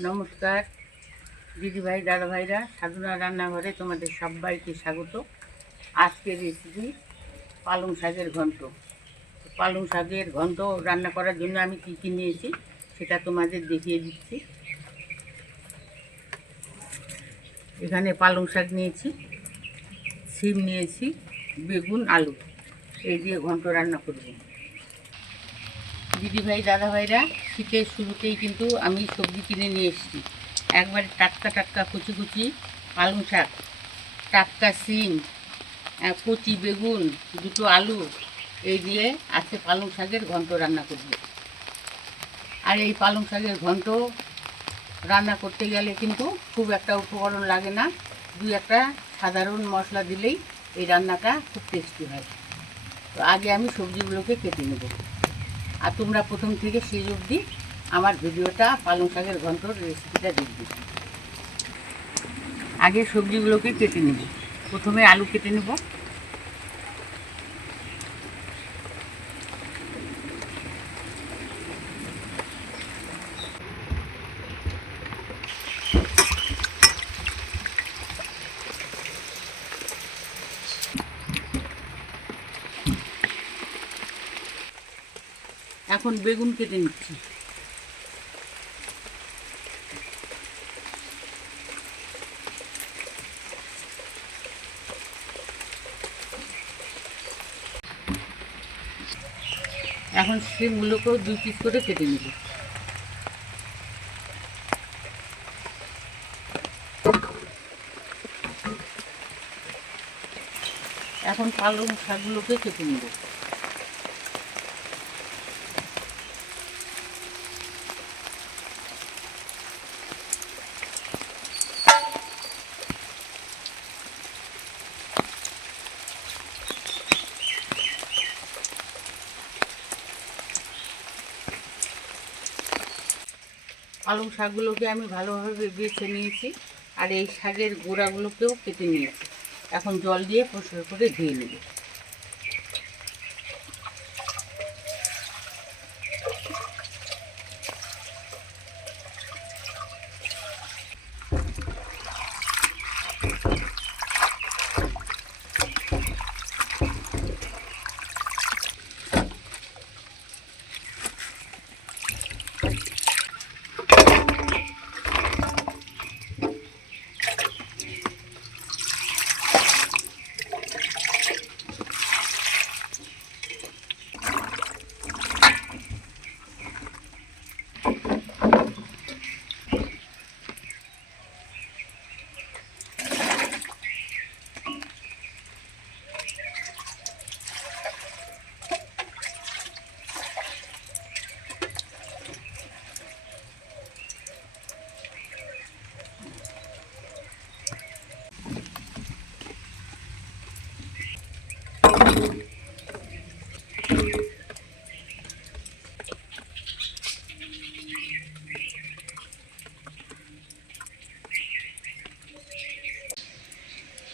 নমস্কার দিদিভাই দাদাভাইরা সাধনা রান্নাঘরে তোমাদের সবাইকে স্বাগত। আজকের রেসিপি পালং শাকের ঘন্ট। পালং শাকের ঘন্ট রান্না করার জন্য আমি কী কী নিয়েছি সেটা তোমাদের দেখিয়ে দিচ্ছি। এখানে পালং শাক নিয়েছি সিম নিয়েছি, বেগুন, আলু। এই দিয়ে ঘন্ট রান্না করব। দিদিভাই দাদাভাইরা শীতের শুরুতেই কিন্তু আমি সবজি কিনে নিয়ে এসেছি। একবারে টাটকা টাটকা কুচি কুচি পালং শাক, টাটকা সিম কচি বেগুন, দুটো আলু, এই দিয়ে আজকে পালং শাকের ঘন্ট রান্না করব। আর এই পালং শাকের ঘন্ট রান্না করতে গেলে কিন্তু খুব একটা উপকরণ লাগে না। দুই একটা সাধারণ মশলা দিলেই এই রান্নাটা খুব টেস্টি হয়। তো আগে আমি সবজিগুলোকে কেটে নেব। আর তোমরা প্রথম থেকে শেষ অবধি আমার ভিডিওটা পালং শাকের ঘন্টর রেসিপিটা দেখবে। আগে সবজিগুলোকে কেটে নেব। প্রথমে আলু কেটে নেব। এখন বেগুন কেটে নিচ্ছি। এখন সিমগুলোকেও দুই পিস করে কেটে নেব। এখন পালং শাকগুলোকে কেটে নেব। পালং শাকগুলোকে আমি ভালোভাবে বেছে নিয়েছি আর এই শাকের গোড়াগুলোকেও কেটে নিয়েছি। এখন জল দিয়ে পরিষ্কার করে ধুয়ে নেব।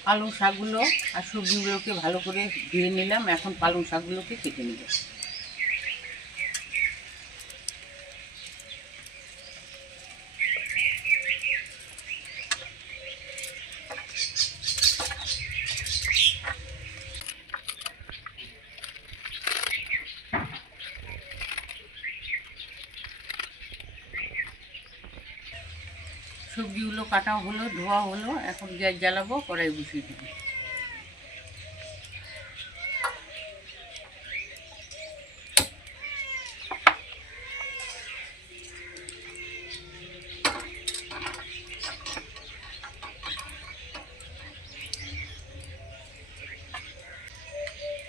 পালং শাকগুলো আর সবজিগুলোকে ভালো করে ধুয়ে নিলাম। এখন পালং শাকগুলোকে কেটে নেব। সবজিগুলো কাটা হলো, ধোয়া হলো, এখন গ্যাস জ্বালাবো, কড়াই বসিয়ে দেবো।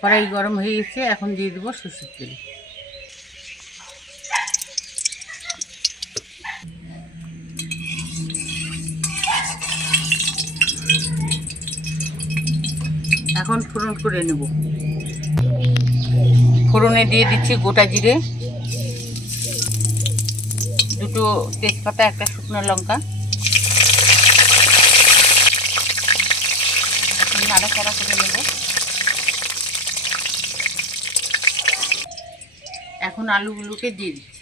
কড়াই গরম হয়ে গেছে, এখন দিয়ে দেবো সর্ষের তেল। এখন ফোড়ন করে নেব। ফোড়নে দিয়ে দিচ্ছি গোটা জিরে। দুটো তেজপাতা, একটা শুকনো লঙ্কা। নাড়াচাড়া করে নেব। এখন আলুগুলোকে দিয়ে দিচ্ছি।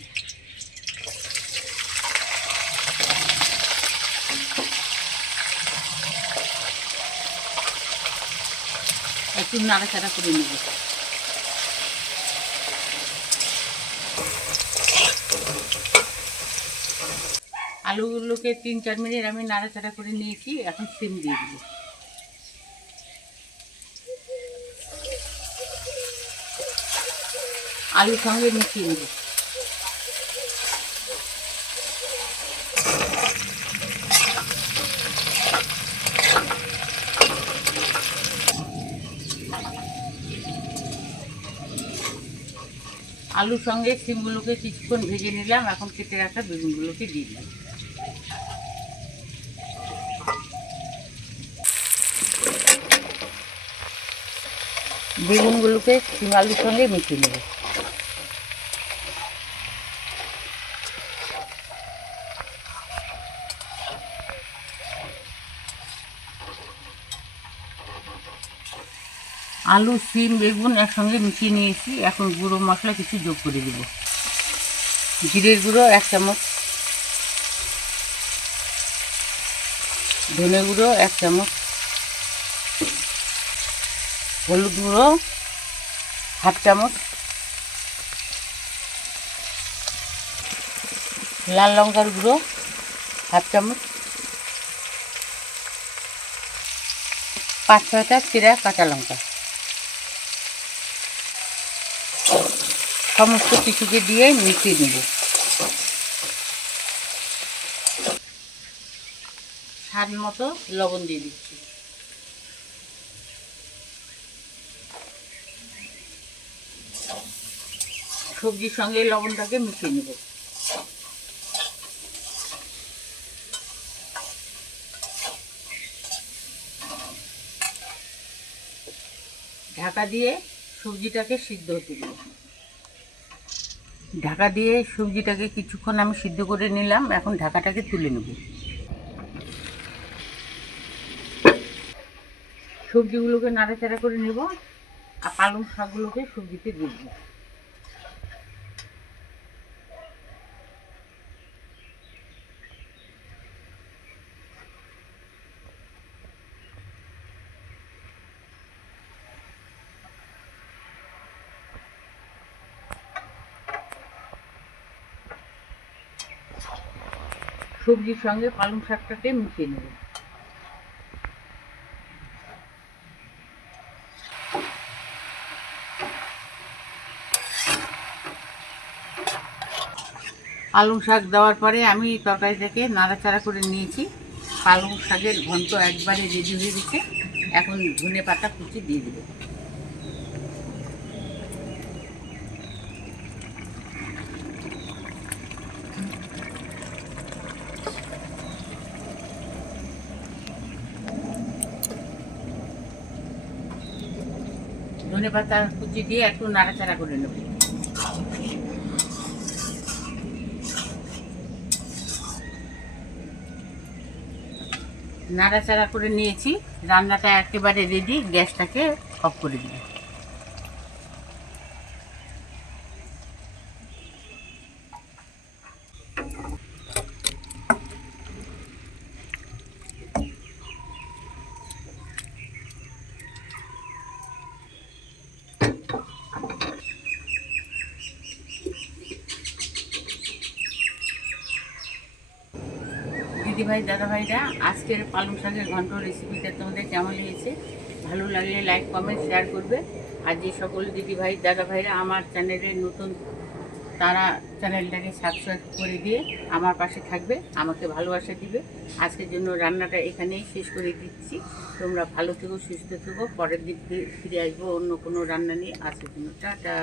একটু নাড়াচাড়া করে নেব। আলুগুলোকে তিন, চার মিনিট আমি নাড়াচাড়া করে নিয়েছি, এখন সিম দিয়ে দিব। আলুর সঙ্গে মিশিয়ে নেব। আলুর সঙ্গে সিমগুলোকে কিছুক্ষণ ভেজে নিলাম, এখন কেটে রাখা বেগুনগুলোকে দিয়ে দিলাম। বেগুনগুলোকে সিম আলুর সঙ্গে মিশিয়ে নেব। আলু, সিম, বেগুন একসঙ্গে মিশিয়ে নিয়েছি। এখন গুঁড়ো মশলা কিছু যোগ করে দেব। জিরের গুঁড়ো এক চামচ। ধনে গুঁড়ো এক চামচ। হলুদ গুঁড়ো হাফ চামচ। লাল লঙ্কার গুঁড়ো হাফ চামচ। পাঁচ ছয়টা চিরা কাঁচা লঙ্কা। সমস্ত কিছুকে দিয়ে মিশিয়ে নেব। স্বাদ মতো লবণ দিয়ে দিচ্ছি। সবজির সঙ্গে লবণটাকে মিশিয়ে নেব। ঢাকা দিয়ে সবজিটাকে সিদ্ধ হতে দেব ঢাকা দিয়ে সবজিটাকে কিছুক্ষণ আমি সিদ্ধ করে নিলাম, এখন ঢাকাটাকে তুলে নেব। সবজিগুলোকে নাড়াচাড়া করে নেব, আর পালং শাকগুলোকে সবজিতে দিয়ে দেবো। সবজির সঙ্গে পালং শাকটাকে মিশিয়ে নেব। পালং শাক দেওয়ার পরে আমি তরকারিটাকে নাড়াচাড়া করে নিয়েছি। পালং শাকের ঘন্ট একবারে রেডি হয়ে গেছে। এখন ধনে পাতা কুচি দিয়ে দেবো। ধনে পাতা কুচি দিয়ে একটু নাড়াচাড়া করে নেব। নাড়াচাড়া করে নিয়েছি, রান্নাটা একেবারে রেডি গ্যাসটাকে অফ করে দিই দিদি ভাই দাদা ভাইরা আজকের পালং শাকের ঘন্ট রেসিপিটা তোমাদের কেমন লেগেছে? ভালো লাগলে লাইক কমেন্ট শেয়ার করবে। আর যে সকল দিদি ভাই দাদা ভাইরা আমার চ্যানেলে নতুন, তারা চ্যানেলটাকে সাবস্ক্রাইব করে দিয়ে আমার পাশে থাকবে, আমাকে ভালোবাসা দিবে। আজকের জন্য রান্নাটা এখানেই শেষ করে দিচ্ছি। তোমরা ভালো থেকো, সুস্থ থেকো। পরের দিন ফিরে আসব অন্য কোনো রান্না নিয়ে। আজকের জন্য টাটা।